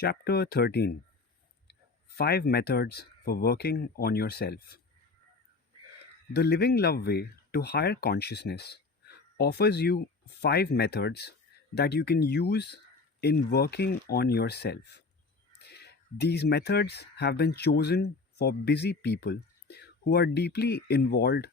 Chapter 13: 5 Methods for Working on Yourself. The Living Love Way to Higher Consciousness offers you 5 methods that you can use in working on yourself. These methods have been chosen for busy people who are deeply involved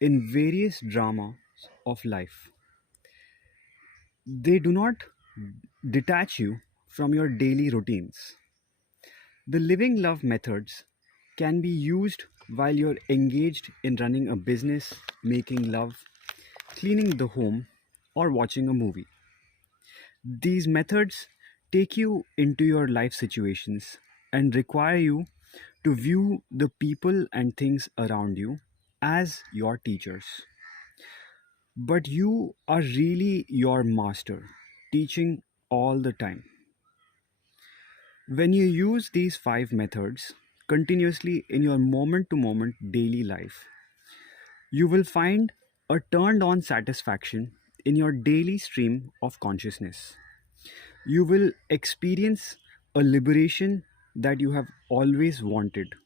in various dramas of life. They do not detach you from your daily routines. The living love methods can be used while you're engaged in running a business, making love, cleaning the home, or watching a movie. These methods take you into your life situations and require you to view the people and things around you as your teachers. But you are really your master, teaching all the time. When you use these 5 methods continuously in your moment to moment daily life, you will find a turned on satisfaction in your daily stream of consciousness. You will experience a liberation that you have always wanted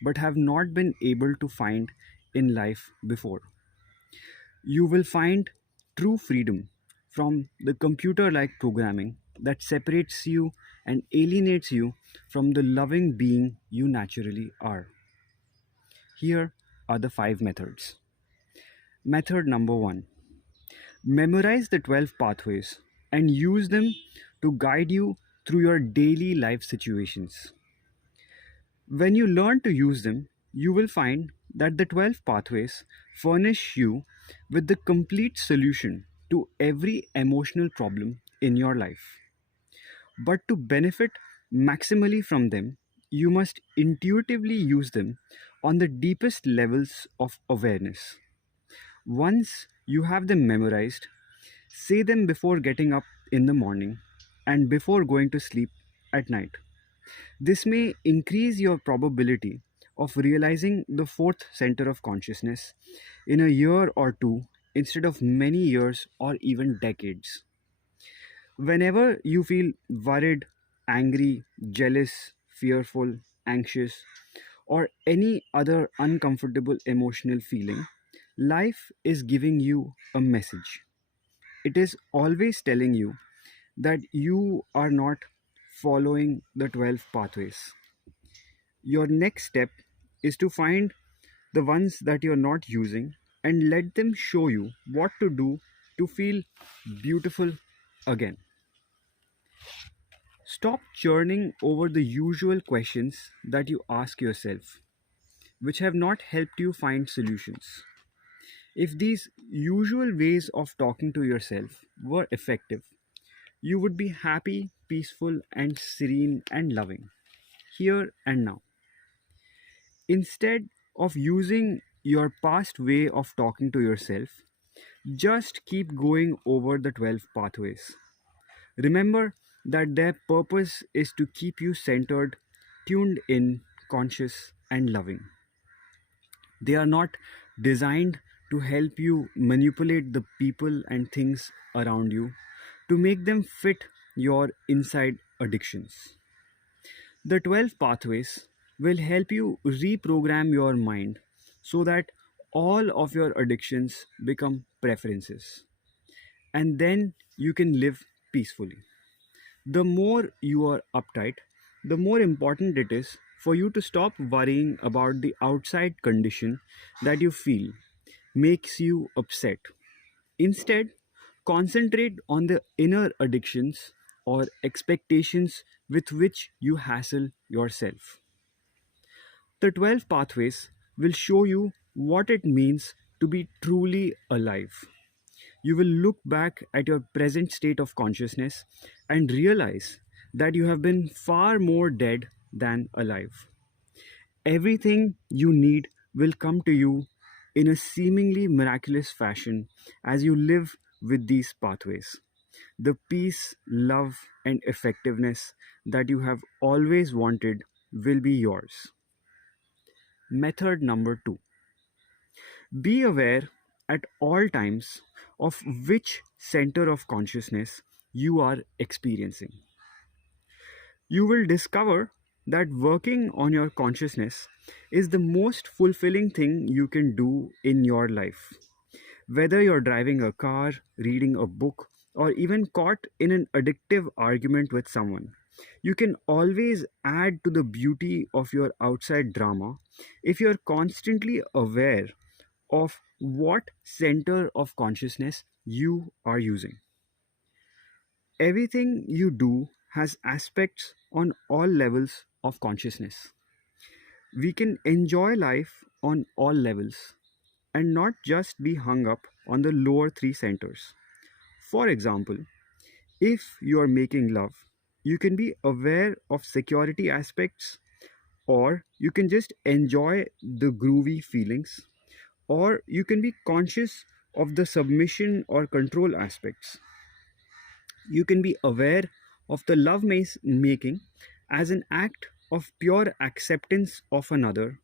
but have not been able to find in life before. You will find true freedom from the computer like programming that separates you and alienates you from the loving being you naturally are. Here are the 5 methods. Method number 1: memorize the 12 pathways and use them to guide you through your daily life situations. When you learn to use them, you will find that the 12 pathways furnish you with the complete solution to every emotional problem in your life. But to benefit maximally from them, you must intuitively use them on the deepest levels of awareness. Once you have them memorized, say them before getting up in the morning and before going to sleep at night. This may increase your probability of realizing the fourth center of consciousness in a year or two instead of many years or even decades. Whenever you feel worried, angry, jealous, fearful, anxious, or any other uncomfortable emotional feeling, life is giving you a message. It is always telling you that you are not following the 12 pathways. Your next step is to find the ones that you're not using and let them show you what to do to feel beautiful again. Stop churning over the usual questions that you ask yourself, which have not helped you find solutions. If these usual ways of talking to yourself were effective, you would be happy, peaceful, and serene and loving, here and now. Instead of using your past way of talking to yourself, just keep going over the 12 pathways. Remember that their purpose is to keep you centered, tuned in, conscious, and loving. They are not designed to help you manipulate the people and things around you to make them fit your inside addictions. The 12 pathways will help you reprogram your mind so that all of your addictions become preferences. And then you can live peacefully. The more you are uptight, the more important it is for you to stop worrying about the outside condition that you feel makes you upset. Instead, concentrate on the inner addictions or expectations with which you hassle yourself. The 12 pathways will show you what it means to be truly alive. You will look back at your present state of consciousness and realize that you have been far more dead than alive. Everything you need will come to you in a seemingly miraculous fashion as you live with these pathways. The peace, love, and effectiveness that you have always wanted will be yours. Method number 2: be aware at all times of which center of consciousness you are experiencing. You will discover that working on your consciousness is the most fulfilling thing you can do in your life. Whether you're driving a car, reading a book, or even caught in an addictive argument with someone, you can always add to the beauty of your outside drama if you're constantly aware of what center of consciousness you are using. Everything you do has aspects on all levels of consciousness. We can enjoy life on all levels and not just be hung up on the lower three centers. For example, if you are making love, you can be aware of security aspects, or you can just enjoy the groovy feelings, or you can be conscious of the submission or control aspects. You can be aware of the making as an act of pure acceptance of another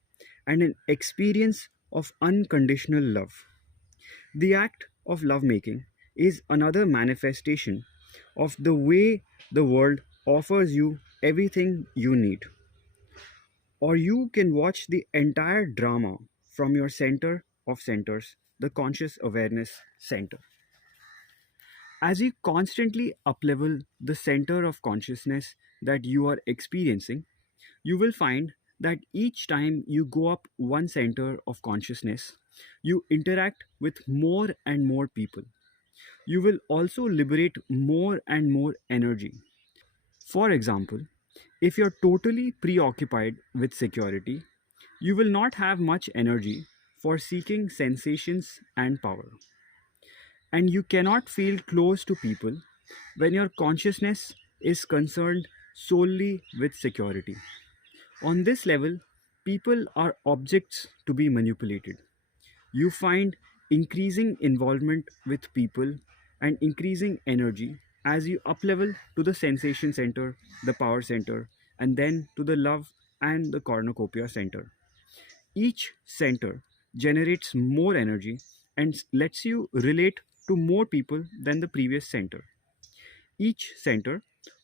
and an experience of unconditional love. The act of lovemaking is another manifestation of the way the world offers you everything you need. Or you can watch the entire drama from your center of centers, the conscious awareness center. As you constantly uplevel the center of consciousness that you are experiencing, you will find that each time you go up one center of consciousness, you interact with more and more people. You will also liberate more and more energy. For example, if you're totally preoccupied with security, you will not have much energy for seeking sensations and power. And you cannot feel close to people when your consciousness is concerned solely with security. On this level, people are objects to be manipulated. You find increasing involvement with people and increasing energy as you uplevel to the sensation center, the power center, and then to the love and the cornucopia center. Each center generates more energy and lets you relate to more people than the previous center. Each center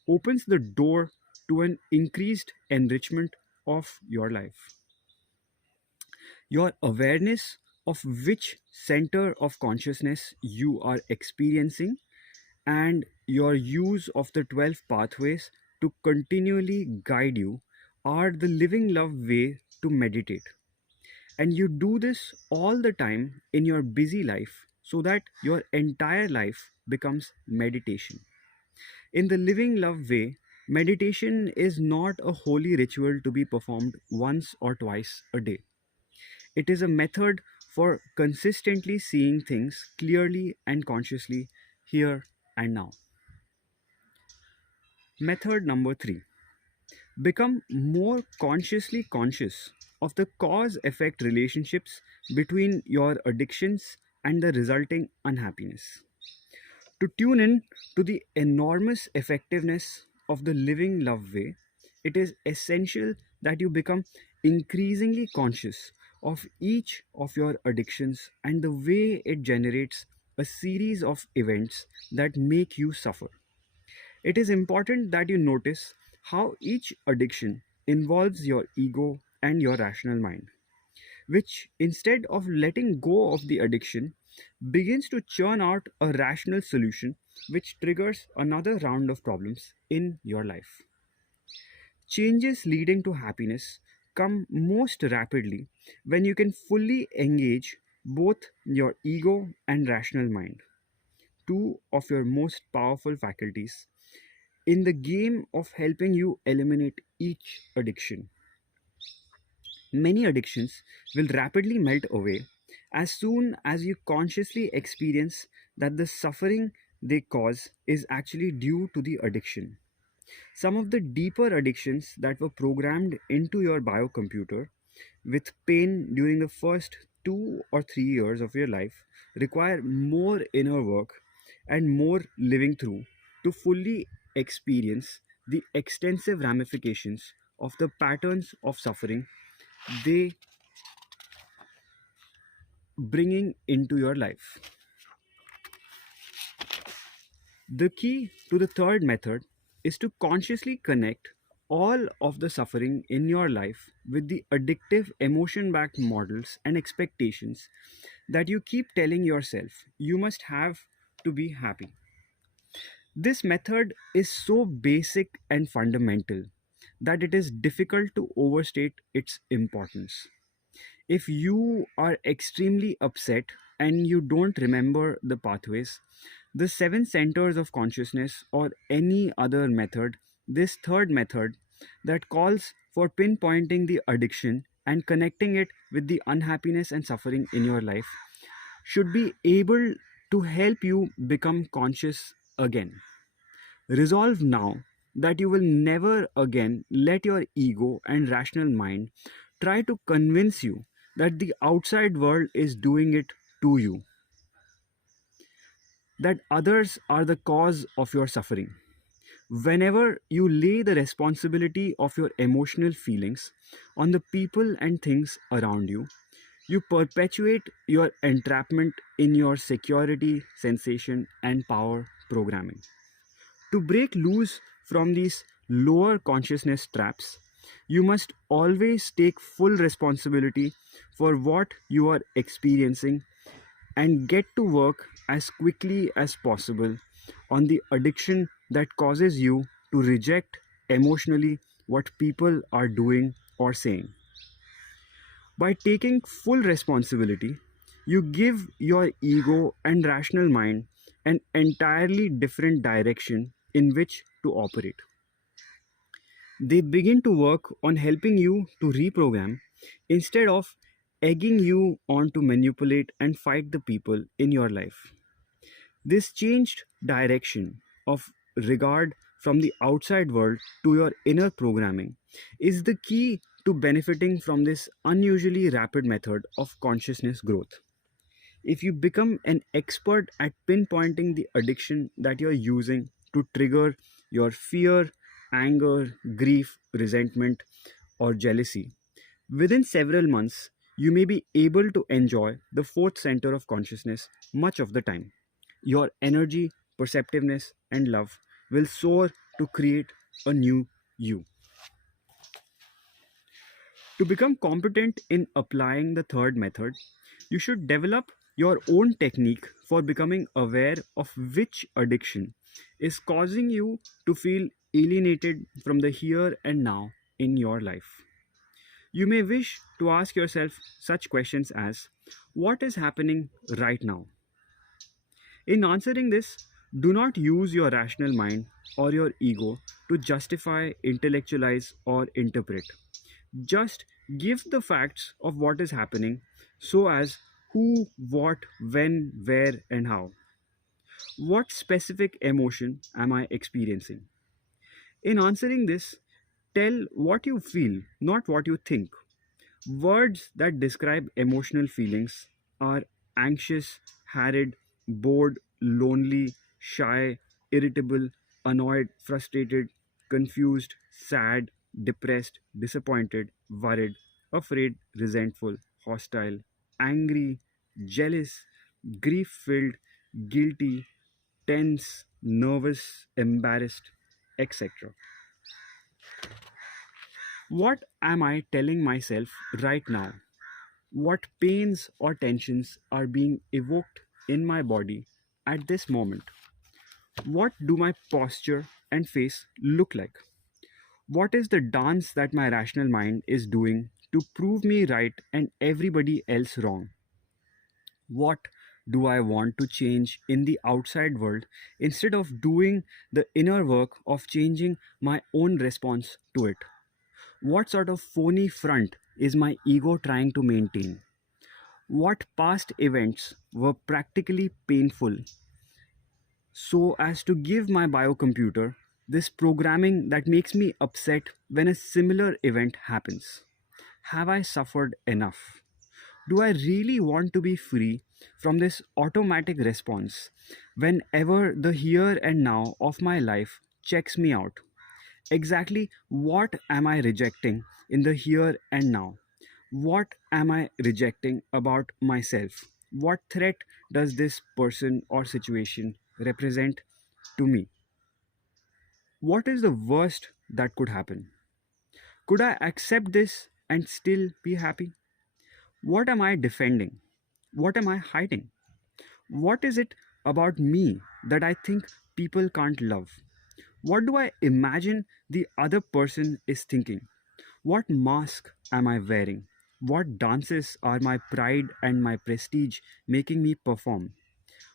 opens the door to an increased enrichment of your life. Your awareness of which center of consciousness you are experiencing and your use of the 12 pathways to continually guide you are the living love way to meditate. And you do this all the time in your busy life so that your entire life becomes meditation. In the living love way, meditation is not a holy ritual to be performed once or twice a day. It is a method for consistently seeing things clearly and consciously here and now. Method number three, become more consciously conscious of the cause effect relationships between your addictions and the resulting unhappiness. To tune in to the enormous effectiveness of the living love way, it is essential that you become increasingly conscious of each of your addictions and the way it generates a series of events that make you suffer. It is important that you notice how each addiction involves your ego and your rational mind, which instead of letting go of the addiction, begins to churn out a rational solution which triggers another round of problems in your life. Changes leading to happiness come most rapidly when you can fully engage both your ego and rational mind, two of your most powerful faculties, in the game of helping you eliminate each addiction. Many addictions will rapidly melt away as soon as you consciously experience that the suffering they cause is actually due to the addiction. Some of the deeper addictions that were programmed into your biocomputer with pain during the first 2 or 3 years of your life require more inner work and more living through to fully experience the extensive ramifications of the patterns of suffering they bringing into your life. The key to the third method is to consciously connect all of the suffering in your life with the addictive emotion backed models and expectations that you keep telling yourself you must have to be happy. This method is so basic and fundamental that it is difficult to overstate its importance. If you are extremely upset and you don't remember the pathways, the seven centers of consciousness, or any other method, this third method that calls for pinpointing the addiction and connecting it with the unhappiness and suffering in your life, should be able to help you become conscious again. Resolve now that you will never again let your ego and rational mind try to convince you that the outside world is doing it to you, that others are the cause of your suffering. Whenever you lay the responsibility of your emotional feelings on the people and things around you, you perpetuate your entrapment in your security, sensation, and power programming. To break loose from these lower consciousness traps, you must always take full responsibility for what you are experiencing and get to work as quickly as possible on the addiction that causes you to reject emotionally what people are doing or saying. By taking full responsibility, you give your ego and rational mind an entirely different direction in which to operate. They begin to work on helping you to reprogram instead of egging you on to manipulate and fight the people in your life. This changed direction of regard from the outside world to your inner programming is the key to benefiting from this unusually rapid method of consciousness growth. If you become an expert at pinpointing the addiction that you're using to trigger your fear, anger, grief, resentment, or jealousy, within several months, you may be able to enjoy the fourth center of consciousness much of the time. Your energy, perceptiveness, and love will soar to create a new you. To become competent in applying the third method, you should develop your own technique for becoming aware of which addiction is causing you to feel alienated from the here and now in your life. You may wish to ask yourself such questions as: what is happening right now? In answering this, do not use your rational mind or your ego to justify, intellectualize, or interpret. Just give the facts of what is happening, so as who, what, when, where, and how. What specific emotion am I experiencing? In answering this, tell what you feel, not what you think. Words that describe emotional feelings are anxious, harried, bored, lonely, shy, irritable, annoyed, frustrated, confused, sad, depressed, disappointed, worried, afraid, resentful, hostile, angry, jealous, grief filled, guilty, tense, nervous, embarrassed, etc. What am I telling myself right now? What pains or tensions are being evoked in my body at this moment? What do my posture and face look like? What is the dance that my rational mind is doing to prove me right and everybody else wrong? What do I want to change in the outside world instead of doing the inner work of changing my own response to it? What sort of phony front is my ego trying to maintain? What past events were practically painful so as to give my biocomputer this programming that makes me upset when a similar event happens? Have I suffered enough? Do I really want to be free from this automatic response whenever the here and now of my life checks me out? Exactly what am I rejecting in the here and now? What am I rejecting about myself? What threat does this person or situation represent to me? What is the worst that could happen? Could I accept this and still be happy? What am I defending? What am I hiding? What is it about me that I think people can't love? What do I imagine the other person is thinking? What mask am I wearing? What dances are my pride and my prestige making me perform?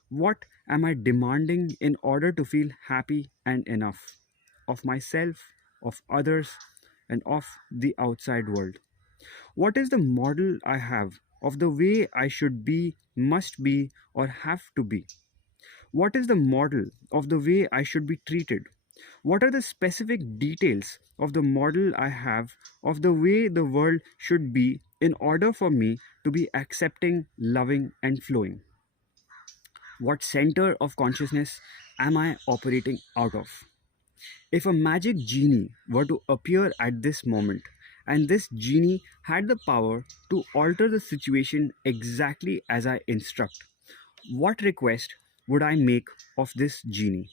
What am I demanding in order to feel happy and enough of myself, of others, and of the outside world? What is the model I have of the way I should be, must be, or have to be? What is the model of the way I should be treated? What are the specific details of the model I have of the way the world should be in order for me to be accepting, loving, and flowing? What center of consciousness am I operating out of? If a magic genie were to appear at this moment, and this genie had the power to alter the situation exactly as I instruct, what request would I make of this genie?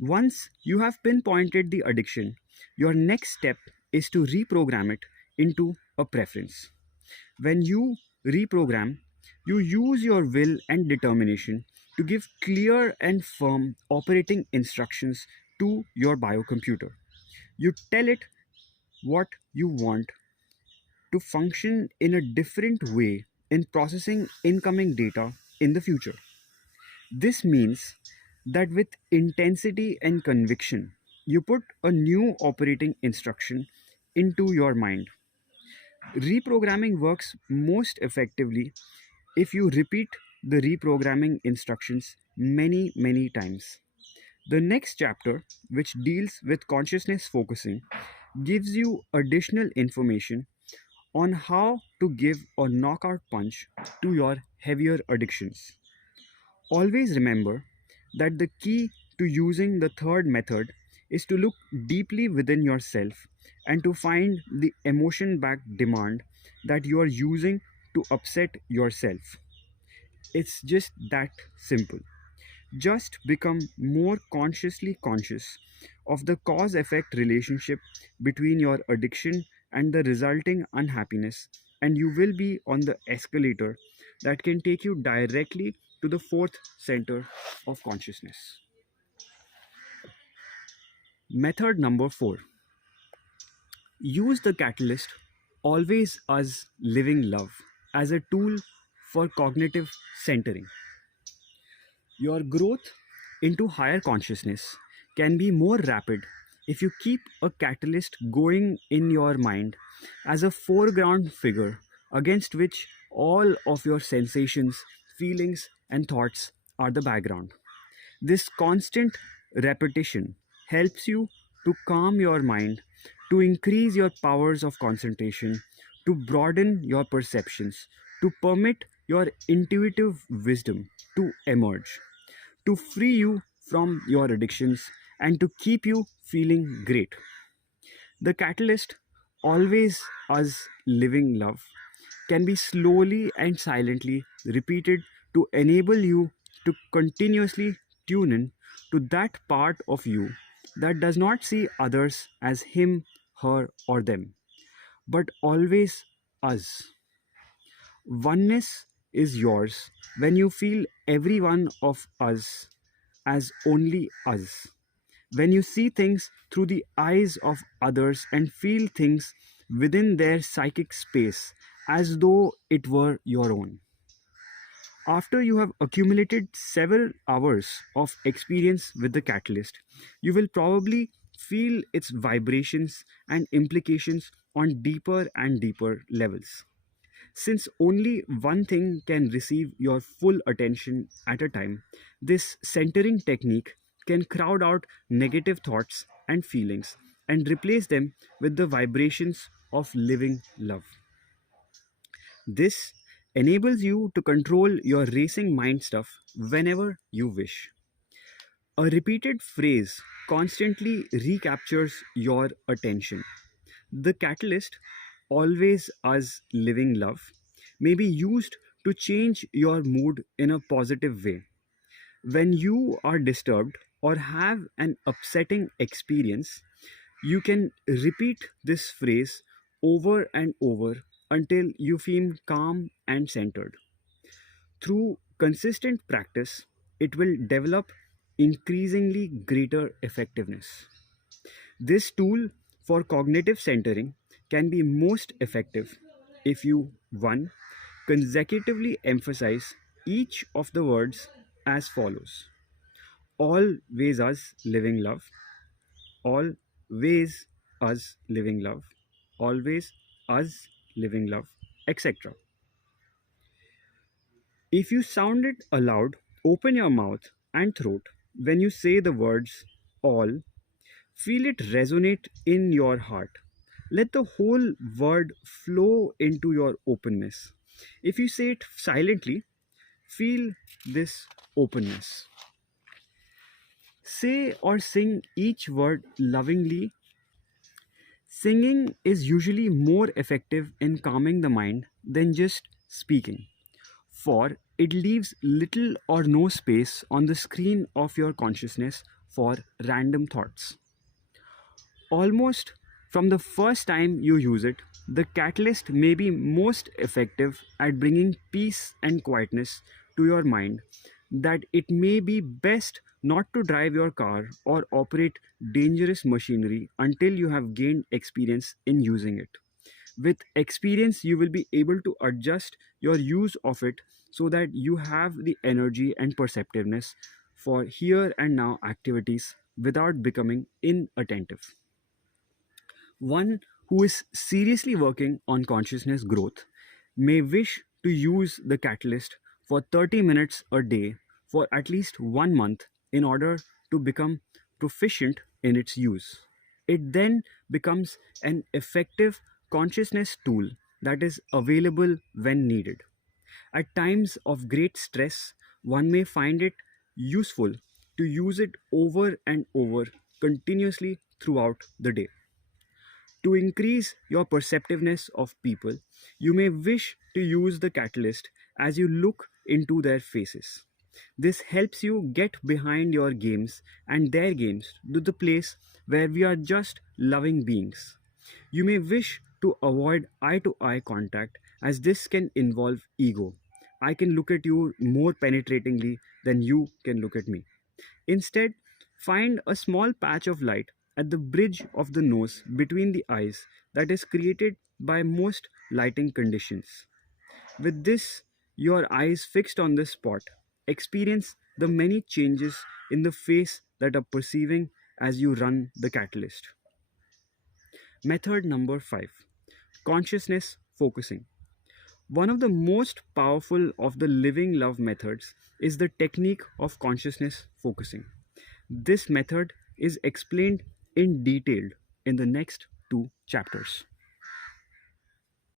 Once you have pinpointed the addiction, your next step is to reprogram it into a preference. When you reprogram, you use your will and determination to give clear and firm operating instructions to your biocomputer. You tell it what you want to function in a different way in processing incoming data in the future. This means that with intensity and conviction, you put a new operating instruction into your mind. Reprogramming works most effectively if you repeat the reprogramming instructions many, many times. The next chapter, which deals with consciousness focusing, gives you additional information on how to give a knockout punch to your heavier addictions. Always remember that the key to using the third method is to look deeply within yourself and to find the emotion backed demand that you are using to upset yourself. It's just that simple. Just become more consciously conscious of the cause effect relationship between your addiction and the resulting unhappiness, and you will be on the escalator that can take you directly to the fourth center of consciousness. Method number 4: use the catalyst, always as living love, as a tool for cognitive centering. Your growth into higher consciousness can be more rapid if you keep a catalyst going in your mind as a foreground figure against which all of your sensations, feelings, and thoughts are the background. This constant repetition helps you to calm your mind, to increase your powers of concentration, to broaden your perceptions, to permit your intuitive wisdom to emerge, to free you from your addictions, and to keep you feeling great. The catalyst, always us living love, can be slowly and silently repeated to enable you to continuously tune in to that part of you that does not see others as him, her, or them, but always us. Oneness is yours when you feel every one of us as only us. When you see things through the eyes of others and feel things within their psychic space as though it were your own. After you have accumulated several hours of experience with the catalyst, you will probably feel its vibrations and implications on deeper and deeper levels. Since only one thing can receive your full attention at a time, this centering technique can crowd out negative thoughts and feelings and replace them with the vibrations of living love. This enables you to control your racing mind stuff whenever you wish. A repeated phrase constantly recaptures your attention. The catalyst, always as living love, may be used to change your mood in a positive way. When you are disturbed or have an upsetting experience, You can repeat this phrase over and over until you feel calm and centered. Through consistent practice, it will develop increasingly greater effectiveness. This tool for cognitive centering can be most effective if you 1. Consecutively emphasize each of the words as follows: always us living love, always us living love, always us living love, etc. If you sound it aloud, open your mouth and throat when you say the words all. Feel it resonate in your heart. Let the whole word flow into your openness. If you say it silently, feel this openness. Say or sing each word lovingly. Singing is usually more effective in calming the mind than just speaking, for it leaves little or no space on the screen of your consciousness for random thoughts. Almost from the first time you use it, the catalyst may be most effective at bringing peace and quietness to your mind, that it may be best not to drive your car or operate dangerous machinery until you have gained experience in using it. With experience, you will be able to adjust your use of it so that you have the energy and perceptiveness for here and now activities without becoming inattentive. One who is seriously working on consciousness growth may wish to use the catalyst for 30 minutes a day for at least 1 month in order to become proficient in its use. It then becomes an effective consciousness tool that is available when needed. At times of great stress, one may find it useful to use it over and over continuously throughout the day. To increase your perceptiveness of people, you may wish to use the catalyst as you look into their faces. This helps you get behind your games and their games to the place where we are just loving beings. You may wish to avoid eye to eye contact as this can involve ego. I can look at you more penetratingly than you can look at me. Instead, find a small patch of light at the bridge of the nose between the eyes that is created by most lighting conditions. With this, your eyes fixed on this spot, experience the many changes in the face that are perceiving as you run the catalyst. Method number 5: consciousness focusing. One of the most powerful of the living love methods is the technique of consciousness focusing. This method is explained in detail in the next two chapters.